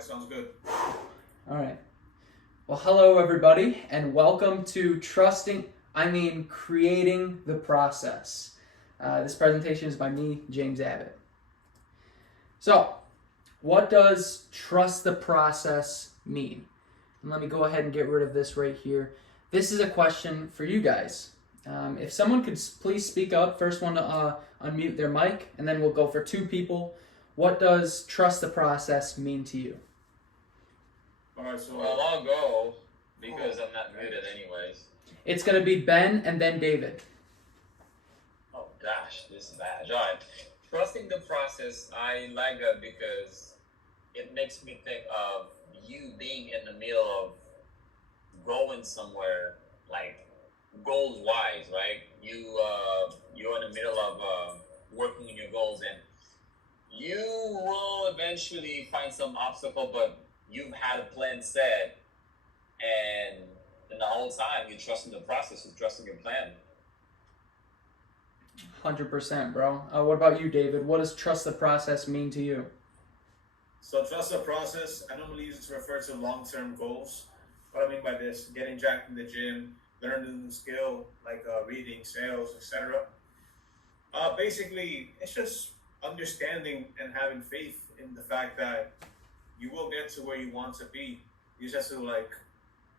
right, sounds good. All right. Well, hello everybody, and welcome to Creating the Process. This presentation is by me, James Abbott. So, what does trust the process mean? And let me go ahead and get rid of this right here. This is a question for you guys. If someone could please speak up, first one to unmute their mic, and then we'll go for two people. What does trust the process mean to you? All right, so Well, I'll go because I'm not muted anyways. It's going to be Ben and then David. Oh gosh, this is bad. All right. Trusting the process, I like that because it makes me think of you being in the middle of going somewhere, like goals wise, right? You're in the middle of working on your goals, and you will eventually find some obstacle, but you've had a plan set, and the whole time you're trusting the process, you're trusting your plan. 100%, bro. What about you, David? What does trust the process mean to you? So trust the process. I normally use it to refer to long-term goals. What I mean by this, getting jacked in the gym, learning a new skill like reading, sales, etc. Basically, it's just understanding and having faith in the fact that you will get to where you want to be. You just have to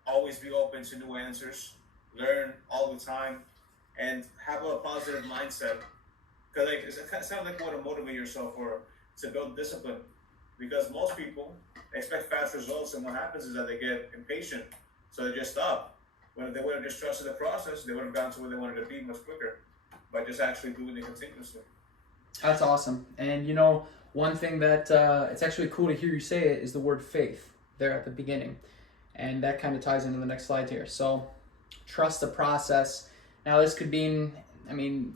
always be open to new answers, learn all the time, and have a positive mindset. Because it sounds like you want to motivate yourself or to build discipline. Because most people expect fast results, and what happens is that they get impatient, so they just stop. When if they would have just trusted the process, they would have gotten to where they wanted to be much quicker by just actually doing it continuously. That's awesome. And one thing that it's actually cool to hear you say it is the word faith there at the beginning. And that kind of ties into the next slide here. So, trust the process. Now, this could be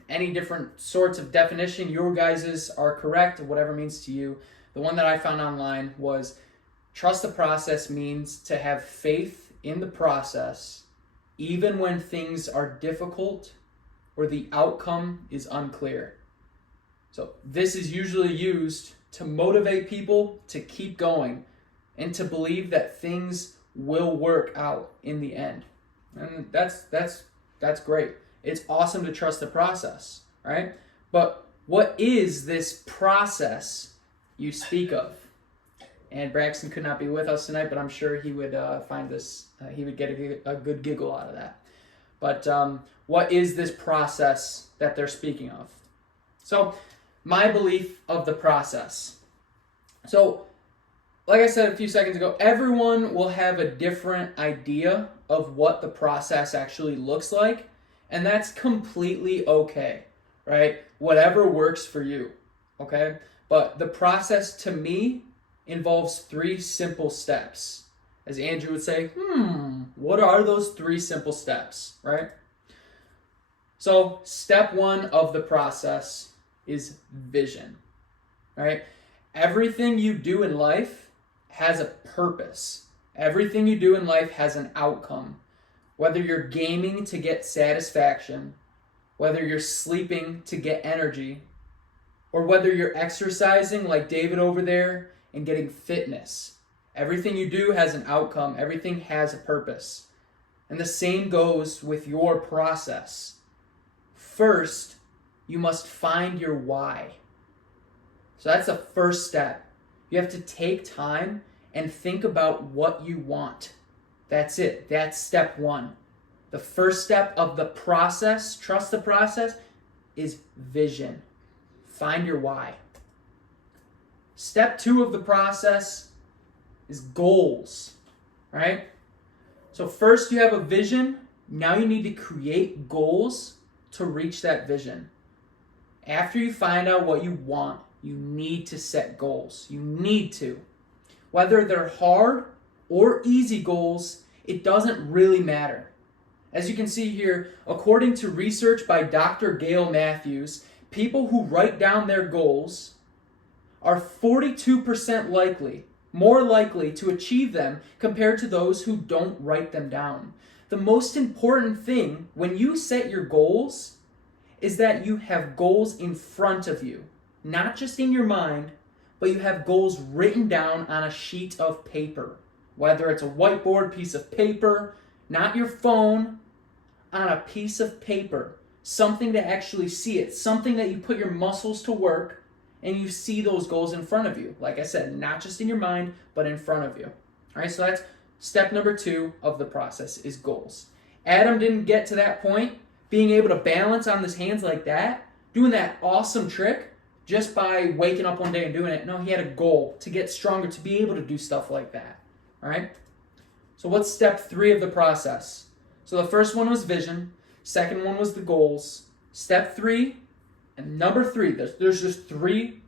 any different sorts of definition. Your guys's are correct, whatever it means to you. The one that I found online was trust the process means to have faith in the process, even when things are difficult or the outcome is unclear. So this is usually used to motivate people to keep going and to believe that things will work out in the end. And that's great. It's awesome to trust the process, right? But what is this process you speak of? And Braxton could not be with us tonight, but I'm sure he would find this, he would get a good giggle out of that. But what is this process that they're speaking of? So, my belief of the process. So, like I said a few seconds ago, everyone will have a different idea of what the process actually looks like, and that's completely okay, right? Whatever works for you, okay? But the process to me involves 3 simple steps. As Andrew would say, what are those 3 simple steps, right? So, step 1 of the process is vision, right? Everything you do in life has a purpose. Everything you do in life has an outcome. Whether you're gaming to get satisfaction, whether you're sleeping to get energy, or whether you're exercising like David over there and getting fitness. Everything you do has an outcome. Everything has a purpose. And the same goes with your process. First, you must find your why. So that's the first step. You have to take time and think about what you want. That's it. That's step 1. The first step of the process, trust the process, is vision. Find your why. Step 2 of the process is goals, right? So first you have a vision. Now you need to create goals to reach that vision. After you find out what you want, you need to set goals. You need to. Whether they're hard or easy goals, it doesn't really matter. As you can see here, according to research by Dr. Gail Matthews, people who write down their goals are 42% more likely to achieve them compared to those who don't write them down. The most important thing when you set your goals is that you have goals in front of you, not just in your mind, but you have goals written down on a sheet of paper. Whether it's a whiteboard, piece of paper, not your phone, on a piece of paper. Something to actually see it. Something that you put your muscles to work and you see those goals in front of you. Like I said, not just in your mind, but in front of you. All right, so that's step number 2 of the process is goals. Adam didn't get to that point, being able to balance on his hands like that, doing that awesome trick just by waking up one day and doing it. No, he had a goal to get stronger, to be able to do stuff like that. All right? So what's step 3 of the process? So the first one was vision. Second one was the goals. Step 3 and number 3, there's just 3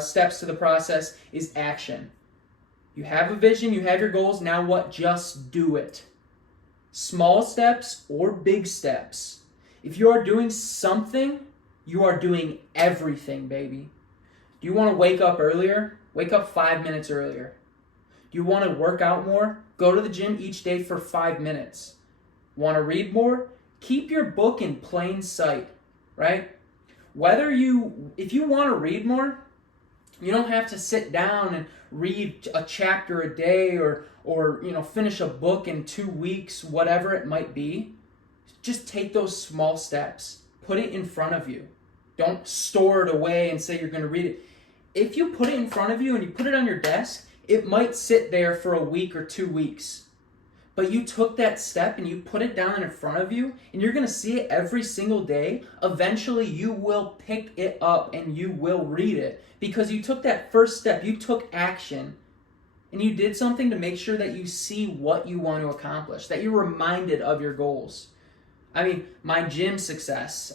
steps to the process, is action. You have a vision, you have your goals, now what? Just do it. Small steps or big steps. If you are doing something, you are doing everything, baby. Do you want to wake up earlier? Wake up 5 minutes earlier. Do you want to work out more? Go to the gym each day for 5 minutes. Want to read more? Keep your book in plain sight, right? If you want to read more, you don't have to sit down and read a chapter a day or finish a book in 2 weeks, whatever it might be. Just take those small steps. Put it in front of you. Don't store it away and say you're going to read it. If you put it in front of you and you put it on your desk, it might sit there for a week or 2 weeks. But you took that step and you put it down in front of you and you're going to see it every single day. Eventually you will pick it up and you will read it because you took that first step. You took action and you did something to make sure that you see what you want to accomplish, that you're reminded of your goals. I mean, my gym success,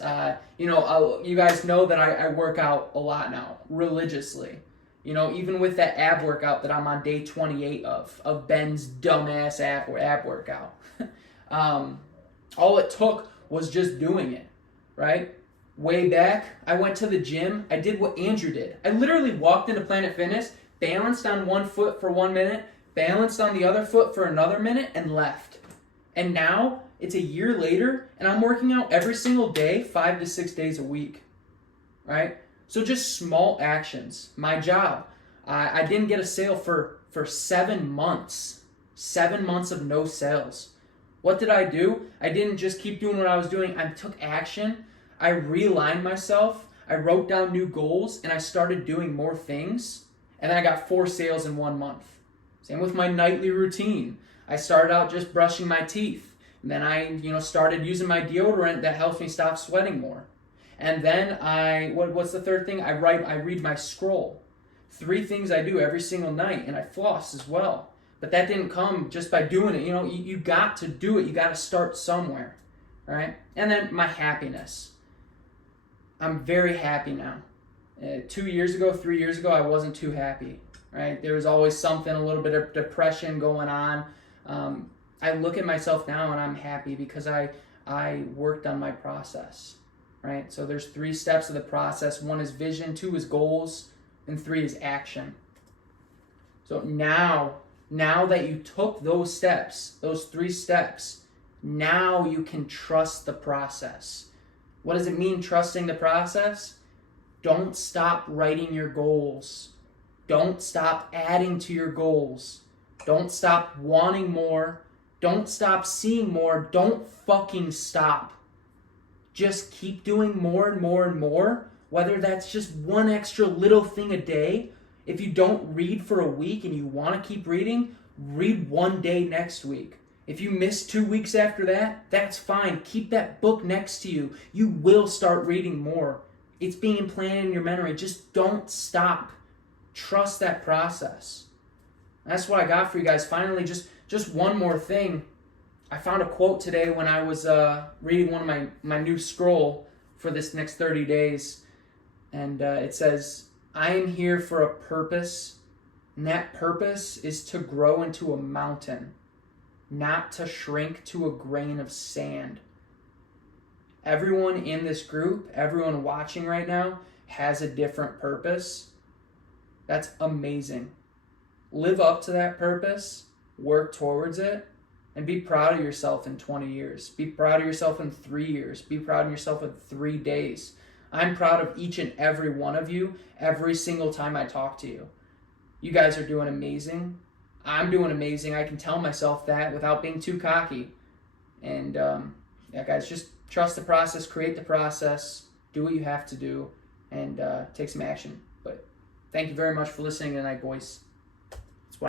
you guys know that I work out a lot now, religiously. Even with that ab workout that I'm on day 28 of Ben's dumbass ab workout. All it took was just doing it, right? Way back, I went to the gym. I did what Andrew did. I literally walked into Planet Fitness, balanced on one foot for 1 minute, balanced on the other foot for another minute, and left. And now, it's a year later, and I'm working out every single day, 5 to 6 days a week, right? So just small actions. My job, I didn't get a sale for 7 months. 7 months of no sales. What did I do? I didn't just keep doing what I was doing. I took action. I realigned myself. I wrote down new goals, and I started doing more things. And then I got 4 sales in 1 month. Same with my nightly routine. I started out just brushing my teeth. And then I, started using my deodorant that helps me stop sweating more. And then what's the third thing? I read my scroll. 3 things I do every single night, and I floss as well. But that didn't come just by doing it. You got to do it. You got to start somewhere, right? And then my happiness. I'm very happy now. 2 years ago, 3 years ago, I wasn't too happy, right? There was always something, a little bit of depression going on. I look at myself now and I'm happy because I worked on my process. Right? So there's 3 steps of the process. 1 is vision, 2 is goals, and 3 is action. So now that you took those steps, those 3 steps, now you can trust the process. What does it mean, trusting the process? Don't stop writing your goals. Don't stop adding to your goals. Don't stop wanting more. Don't stop seeing more. Don't fucking stop. Just keep doing more and more and more, whether that's just 1 extra little thing a day. If you don't read for a week and you want to keep reading, read 1 day next week. If you miss 2 weeks after that, that's fine. Keep that book next to you. You will start reading more. It's being implanted in your memory. Just don't stop. Trust that process. That's what I got for you guys. Finally, just one more thing. I found a quote today when I was reading one of my new scroll for this next 30 days. And it says, I am here for a purpose, and that purpose is to grow into a mountain, not to shrink to a grain of sand. Everyone in this group, everyone watching right now, has a different purpose. That's amazing. Live up to that purpose, work towards it, and be proud of yourself in 20 years. Be proud of yourself in 3 years. Be proud of yourself in 3 days. I'm proud of each and every one of you every single time I talk to you. You guys are doing amazing. I'm doing amazing. I can tell myself that without being too cocky. And yeah, guys, just trust the process, create the process, do what you have to do, and take some action. But thank you very much for listening tonight, boys.